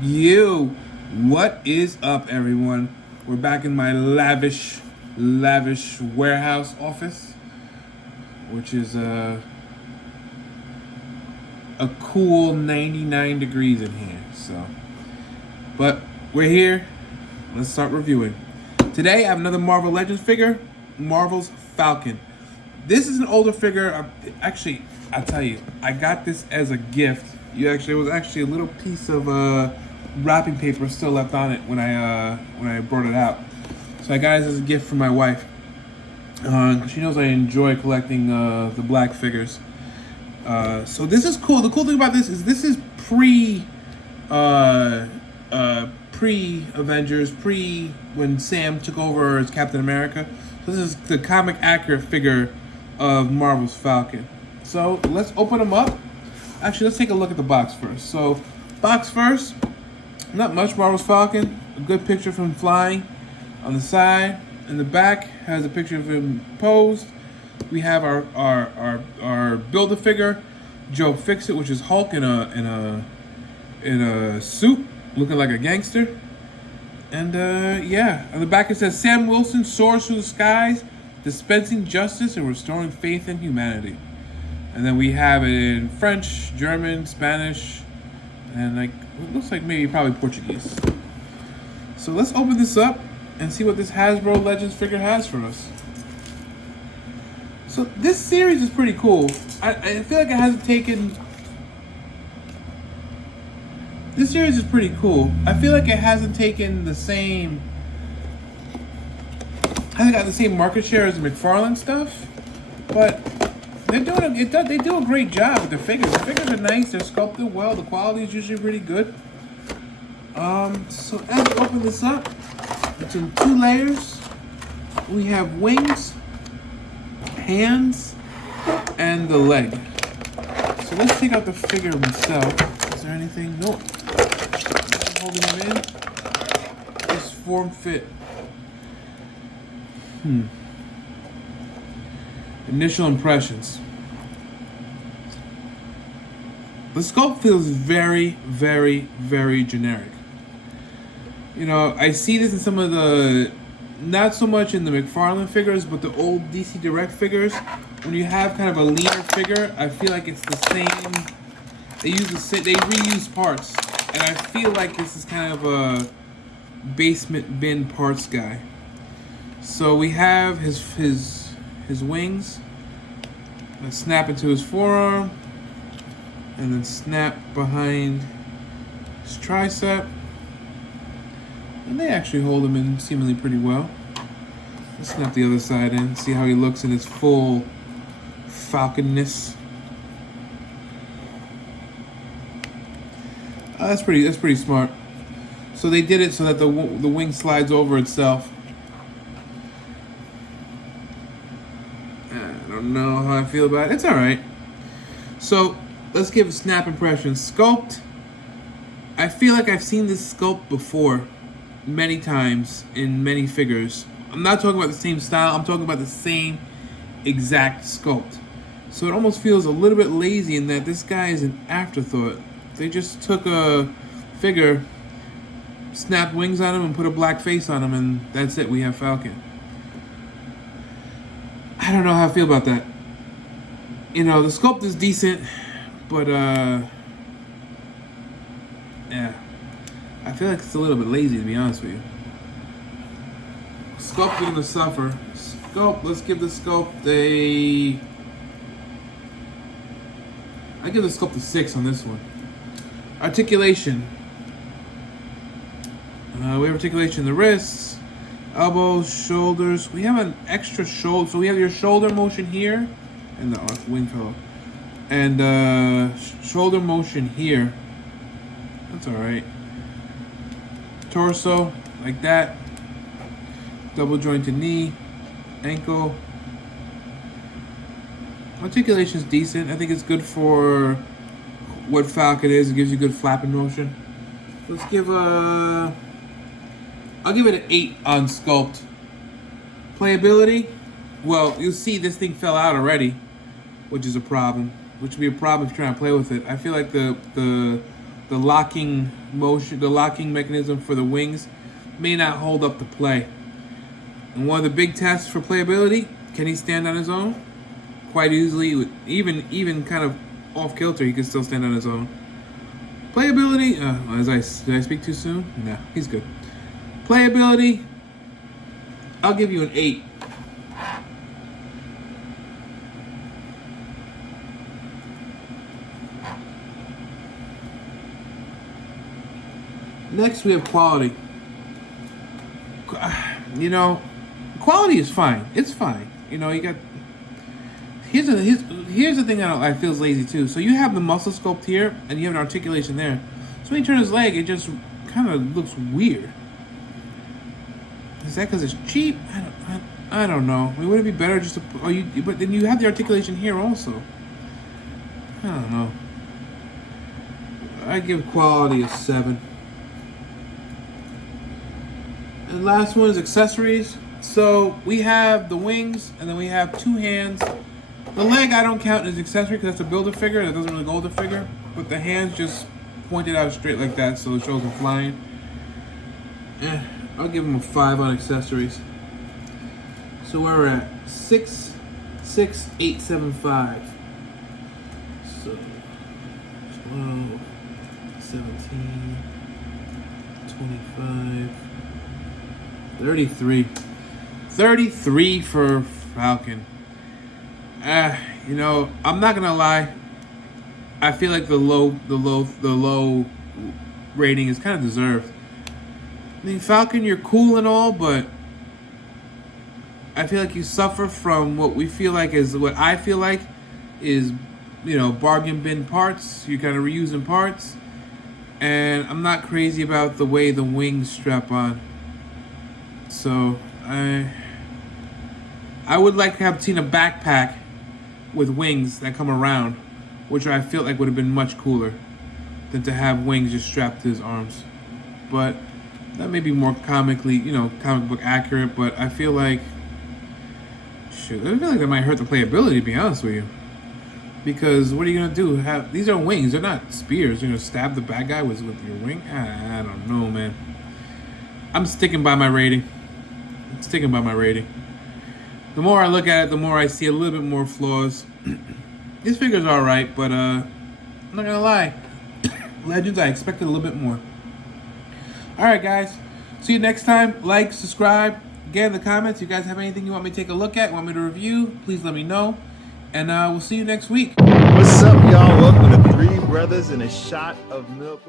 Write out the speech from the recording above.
You, what is up, everyone? We're back in my lavish warehouse office, which is a cool 99 degrees in here. So, but we're here. Let's start reviewing. Today, I have another Marvel Legends figure, Marvel's Falcon. This is an older figure. Actually, I'll tell you, I got this as a gift. It was actually a little piece of wrapping paper still left on it when I brought it out. So I got it as a gift from my wife. She knows I enjoy collecting the black figures. So this is cool. The cool thing about this is pre Avengers, pre when Sam took over as Captain America. So this is the comic accurate figure of Marvel's Falcon. So let's open them up. Actually, let's take a look at the box first. So, box first, not much. Marvel's Falcon, a good picture of him flying on the side. In the back has a picture of him posed. We have our Build-A-Figure, Joe Fixit, which is Hulk in a suit, looking like a gangster. And yeah, on the back it says Sam Wilson soars through the skies, dispensing justice and restoring faith in humanity. And then we have it in French, German, Spanish, and like it looks like maybe probably Portuguese. So let's open this up and see what this Hasbro Legends figure has for us. So this series is pretty cool. I feel like it hasn't taken... This series is pretty cool. I feel like it hasn't taken the same... hasn't got the same market share as the McFarlane stuff, but they do a great job with the figures. The figures are nice. They're sculpted well. The quality is usually pretty good. So as we open this up, it's in 2 layers. We have wings, hands, and the leg. So let's take out the figure himself. Is there anything? Nope. Just holding him in. Just form fit. Initial impressions. The sculpt feels very, very, very generic. You know, I see this in some of the, not so much in the McFarlane figures, but the old DC Direct figures. When you have kind of a leaner figure, I feel like it's the same. They reuse parts, and I feel like this is kind of a basement bin parts guy. So we have his wings that snap into his forearm and then snap behind his tricep, and they actually hold him in seemingly pretty well. Let's snap the other side in, see how he looks in his full falconness. That's pretty smart. So they did it so that the wing slides over itself. I don't know how I feel about it. It's alright. So let's give a snap impression. Sculpt. I feel like I've seen this sculpt before many times in many figures. I'm not talking about the same style. I'm talking about the same exact sculpt. So it almost feels a little bit lazy in that this guy is an afterthought. They just took a figure, snapped wings on him, and put a black face on him, and that's it. We have Falcon. I don't know how I feel about that. You know, the sculpt is decent, but yeah, I feel like it's a little bit lazy, to be honest with you. Sculpt is gonna suffer. Sculpt, let's give the sculpt I give the sculpt a 6 on this one. Articulation. We have articulation in the wrists, elbows, shoulders. We have an extra shoulder. So we have your shoulder motion here, and the wing fellow, and shoulder motion here. That's all right. Torso like that. Double jointed knee, ankle. Articulation is decent. I think it's good for what Falcon is. It gives you good flapping motion. Let's give I'll give it an 8 on sculpt. Playability, well, you'll see this thing fell out already, which is a problem. Which would be a problem if you're trying to play with it. I feel like the the locking motion, the locking mechanism for the wings may not hold up to play. And one of the big tests for playability, can he stand on his own? Quite easily, even kind of off kilter, he can still stand on his own. Playability, did I speak too soon? No, he's good. Playability, I'll give you an 8. Next, we have quality. You know, quality is fine. It's fine. You know, you got. Here's the thing I feels lazy too. So you have the muscle sculpt here, and you have an articulation there. So when you turn his leg, it just kind of looks weird. Is that because it's cheap? I don't know. I mean, would it be better just to? But then you have the articulation here also. I don't know. I give quality a 7. And last one is accessories. So we have the wings, and then we have 2 hands. The leg I don't count as accessory because that's a builder figure. That doesn't really go with the figure. But the hands just pointed out straight like that, so it shows them flying. I'll give them a 5 on accessories. So we're at 6, 6, 8, 7, 5. So 12, 17, 25, 33. 33 for Falcon. You know, I'm not gonna lie. I feel like the low rating is kind of deserved. I mean, Falcon, you're cool and all, but I feel like you suffer from what I feel like is, you know, bargain bin parts. You're kind of reusing parts, and I'm not crazy about the way the wings strap on. So I would like to have seen a backpack with wings that come around, which I feel like would have been much cooler than to have wings just strapped to his arms. But that may be more comically, you know, comic book accurate, but I feel like, I feel like that might hurt the playability, to be honest with you. Because what are you gonna do? These are wings, they're not spears. You're gonna stab the bad guy with your wing? I don't know, man. I'm sticking by my rating. The more I look at it, the more I see a little bit more flaws. This figure's alright, but I'm not gonna lie. Legends, I expected a little bit more. Alright, guys. See you next time. Like, subscribe. Get in the comments. If you guys have anything you want me to take a look at, want me to review, please let me know. And we'll see you next week. What's up, y'all? Welcome to 3 Brothers and a Shot of Milk.